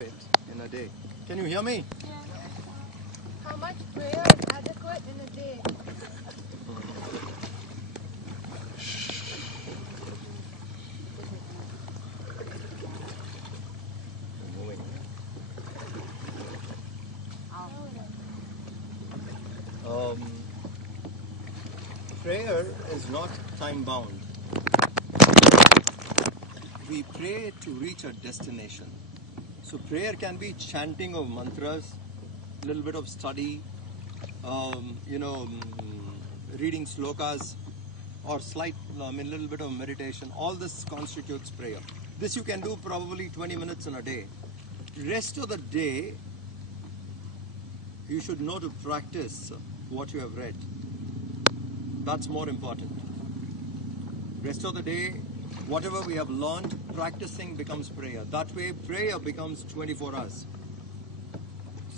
in a day. Can you hear me? Yes. How much prayer is adequate in a day? Prayer is not time bound. We pray to reach a destination. So prayer can be chanting of mantras, a little bit of study, reading slokas, or little bit of meditation. All this constitutes prayer. This you can do probably 20 minutes in a day. Rest of the day, you should know to practice what you have read. That's more important. Rest of the day, whatever we have learned, practicing becomes prayer. That way, prayer becomes 24 hours.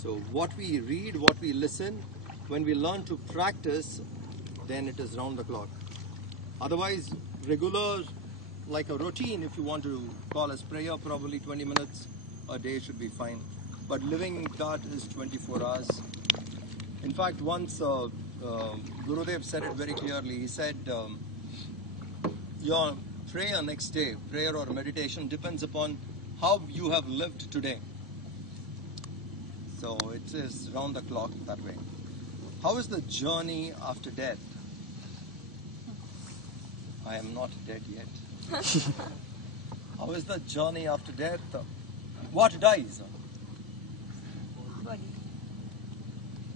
So what we read, what we listen, when we learn to practice, then it is round the clock. Otherwise, regular, like a routine, if you want to call as prayer, probably 20 minutes a day should be fine. But living that is 24 hours. In fact, once Gurudev said it very clearly. He said, your prayer next day, prayer or meditation, depends upon how you have lived today. So it is round the clock that way. How is the journey after death? I am not dead yet. How is the journey after death? What dies? Body.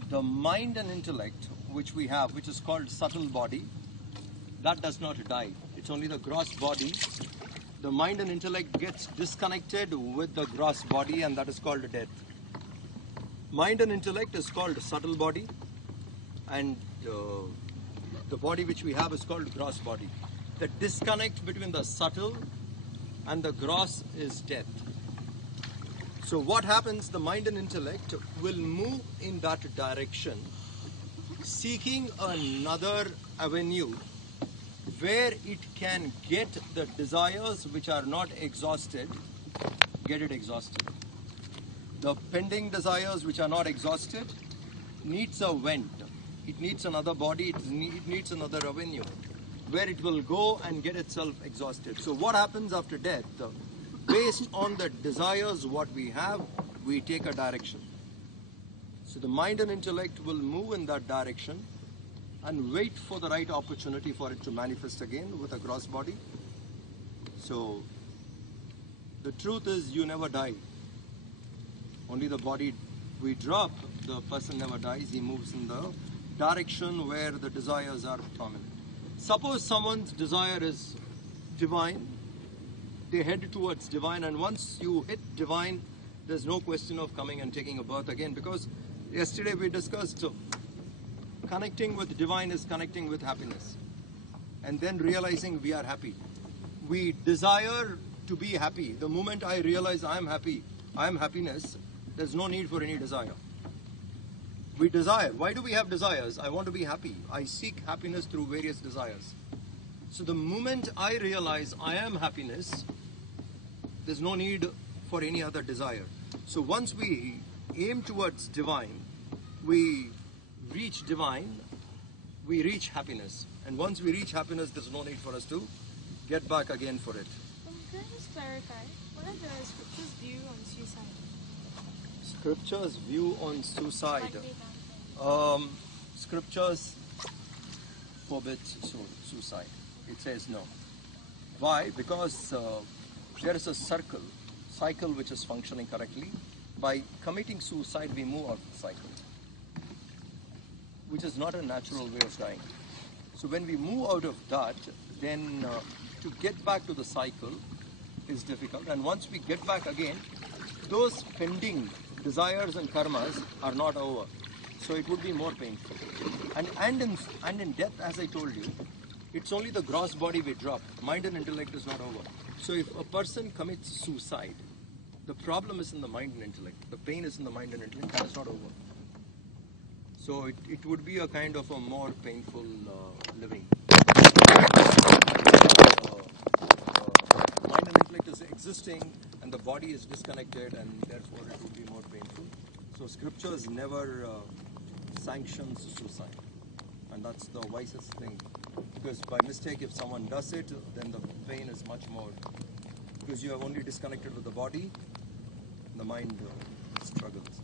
The mind and intellect which we have, which is called subtle body, that does not die. It's only the gross body. The mind and intellect gets disconnected with the gross body, and that is called death. Mind and intellect is called subtle body, and the body which we have is called gross body. The disconnect between the subtle and the gross is death. So what happens? The mind and intellect will move in that direction, seeking another avenue where it can get the desires which are not exhausted, get it exhausted. The pending desires which are not exhausted needs a vent. It needs another body, it needs another avenue where it will go and get itself exhausted. So what happens after death? Based on the desires what we have, we take a direction. So the mind and intellect will move in that direction and wait for the right opportunity for it to manifest again with a gross body. So the truth is, you never die. Only the body we drop, the person never dies. He moves in the direction where the desires are prominent. Suppose someone's desire is divine, they head towards divine, and once you hit divine, there's no question of coming and taking a birth again, because yesterday we discussed connecting with divine is connecting with happiness, and then realizing we are happy. We desire to be happy. The moment I realize I am happy, I am happiness, there's no need for any desire. We desire. Why do we have desires? I want to be happy. I seek happiness through various desires. So the moment I realize I am happiness, there's no need for any other desire. So once we aim towards divine, we reach divine, we reach happiness. And once we reach happiness, there's no need for us to get back again for it. Can I just clarify? What are the scriptures' view on suicide? Scripture's view on suicide. Scriptures forbid suicide. It says no. Why? Because there is a cycle which is functioning correctly. By committing suicide, we move out of the cycle, which is not a natural way of dying. So when we move out of that, then to get back to the cycle is difficult. And once we get back again, those pending desires and karmas are not over. So it would be more painful. And in death, as I told you, it's only the gross body we drop. Mind and intellect is not over. So if a person commits suicide, the problem is in the mind and intellect. The pain is in the mind and intellect. That is not over. So it would be a kind of a more painful living. Mind and intellect is existing, and and the body is disconnected, and therefore it would be more painful. So scriptures never sanctions suicide, and that's the wisest thing, because by mistake if someone does it, then the pain is much more, because you have only disconnected with the body, the mind struggles.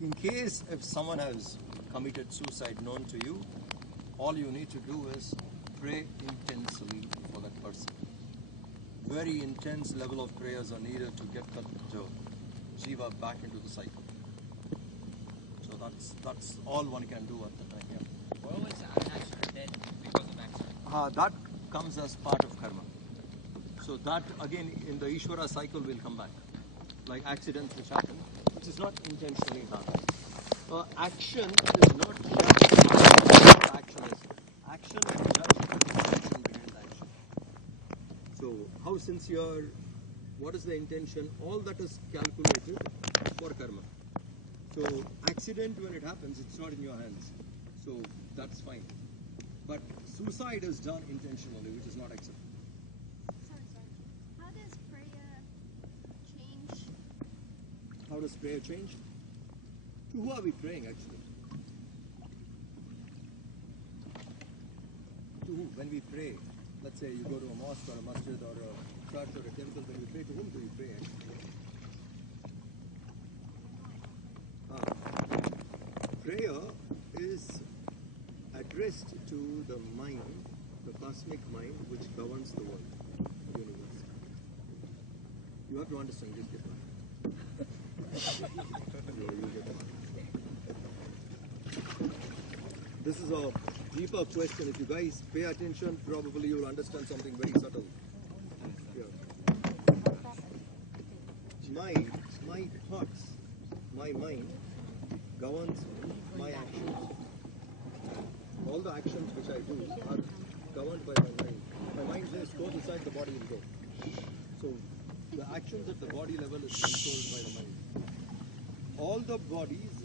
In case if someone has committed suicide known to you, all you need to do is pray intensely for that person. Very intense level of prayers are needed to get that jiva back into the cycle. So that's all one can do at the time. Yeah. What was unnatural death because of accident? That comes as part of karma. So that again in the Ishvara cycle will come back, like accidents which happen, which is not intentionally done. Action is not judged. Action is action is judged by the intention behind the action. So how sincere, what is the intention, all that is calculated for karma. So accident, when it happens, it's not in your hands. So that's fine. But suicide is done intentionally, which is not acceptable. Sorry. How does prayer change? How does prayer change? To who are we praying actually? To who? When we pray, let's say you go to a mosque or a masjid or a church or a temple, when you pray, to whom do you pray actually? Prayer is addressed to the mind, the cosmic mind which governs the world, the universe. You have to understand, just get one. You get one. This is a deeper question. If you guys pay attention, probably you will understand something very subtle. Yeah. My thoughts, my mind governs my actions. All the actions which I do are governed by my mind. My mind says go this side, the body will go. So the actions at the body level is controlled by the mind. All the bodies,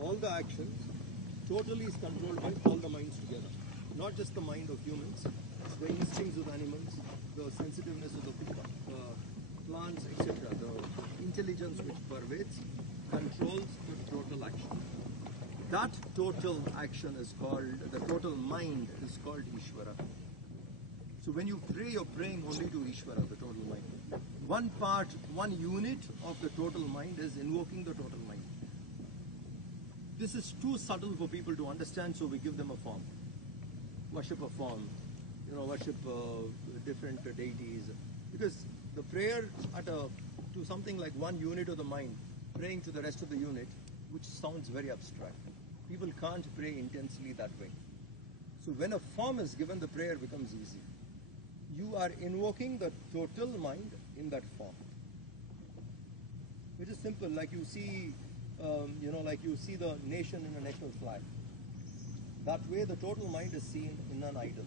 all the actions, totally is controlled by all the minds together. Not just the mind of humans, the instincts of animals, the sensitiveness of the plants, etc. The intelligence which pervades, controls the total action. That total action is called, the total mind is called Ishvara. So when you pray, you're praying only to Ishvara, the total mind. One part, one unit of the total mind is invoking the total mind. This is too subtle for people to understand, so we give them a form. Worship a form, worship different deities. Because the prayer to something like one unit of the mind, praying to the rest of the unit, which sounds very abstract. People can't pray intensely that way. So when a form is given, the prayer becomes easy. You are invoking the total mind in that form. It is simple, like you see, like you see the nation in a national flag. That way the total mind is seen in an idol.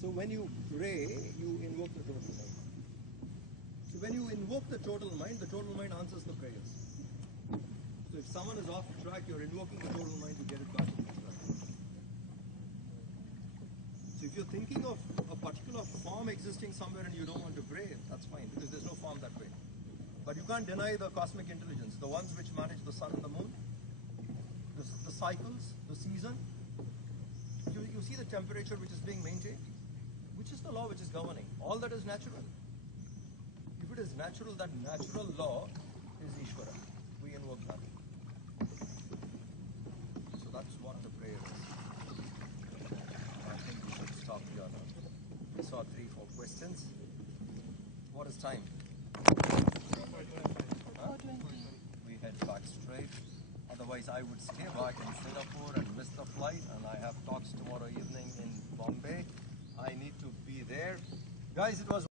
So when you pray, you invoke the total mind. So when you invoke the total mind answers the prayers. So if someone is off track, you're invoking the total mind to get it back on track. So if you're thinking of a particular form existing somewhere and you don't want to pray, that's fine, because there's no form that way. But you can't deny the cosmic intelligence, the ones which manage the sun and the moon, the cycles, the season. You see the temperature which is being maintained, which is the law which is governing. All that is natural. If it is natural, that natural law is Ishvara. We invoke that. So that's what the prayer is. I think we should stop here now. We saw 3-4 questions. What is time? 4:20. We head back straight. Otherwise, I would stay back in Singapore and miss the flight. And I have talks tomorrow evening in Bombay. I need to be there. Guys, it was